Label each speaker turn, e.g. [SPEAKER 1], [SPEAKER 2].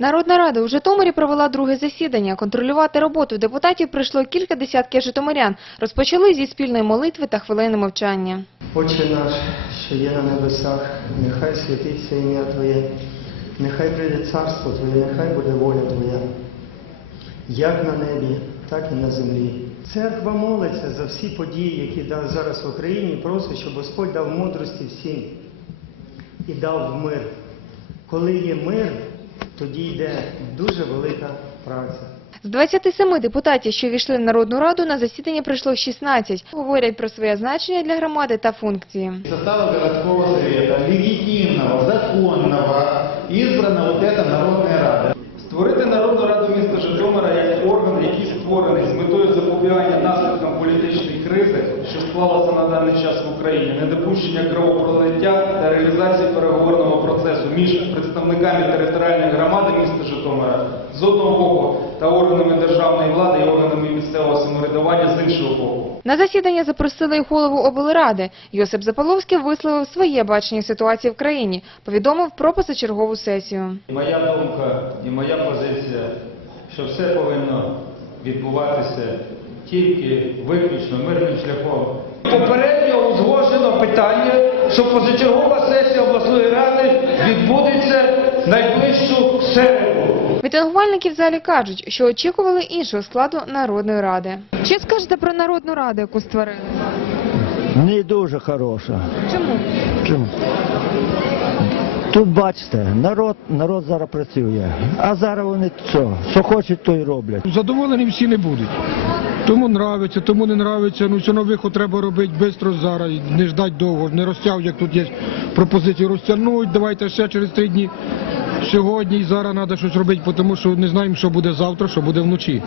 [SPEAKER 1] Народна рада у Житомирі провела друге засідання. Контролювати роботу депутатів прийшло кілька десятків житомирян. Розпочали зі спільної молитви та хвилини мовчання.
[SPEAKER 2] Отче наш, що є на небесах, нехай святиться ім'я Твоє, нехай прийде царство Твоє, нехай буде воля Твоя, як на небі, так і на землі. Церква молиться за всі події, які зараз в Україні, просить, щоб Господь дав мудрості всім і дав мир. Коли є мир, тоді йде дуже велика праця.
[SPEAKER 1] З 27 депутатів, що війшли в Народну раду, на засідання прийшло 16. Говорять про своє значення для громади та функції.
[SPEAKER 3] состава городського совета, легітимного, законного, ізбрана вот эта народна Рада.
[SPEAKER 4] Створити Народну раду міста Житомира як орган, який створений з метою запобігання наслідкам політичної кризи, що склалася на даний час в Україні, недопущення кровопролиття та реалізації переговорного процесу між представниками територіальної громади міста Житомира з одного боку та органами державної влади і органами місцевого самоврядування з іншого боку.
[SPEAKER 1] На засідання запросили й голову облради. Йосип Запаловський висловив своє бачення ситуації в країні, повідомив про позачергову сесію.
[SPEAKER 4] Моя думка і моя позиція, що все повинно відбуватися тільки виключно мирним шляхом.
[SPEAKER 5] Попередньо узгоджено питання, що позачергова сесія обласної ради відбудеться найближчу середу.
[SPEAKER 1] Мітингувальники в залі кажуть, що очікували іншого складу Народної ради. Що скажете про Народну раду, яку створили?
[SPEAKER 6] Не дуже хороша.
[SPEAKER 1] Чому?
[SPEAKER 6] Чому? Тут бачите, народ, народ зараз працює, а зараз вони що, що хочуть, то й роблять.
[SPEAKER 7] Задоволені всі не будуть. Тому нравиться, тому не нравиться. Ну все одно виход треба робити швидко зараз, не ждати довго, не розтягувати, як тут є пропозиції розтягнуть, давайте ще через три дні. Сьогодні і зараз треба щось робити, тому що не знаємо, що буде завтра, що буде вночі.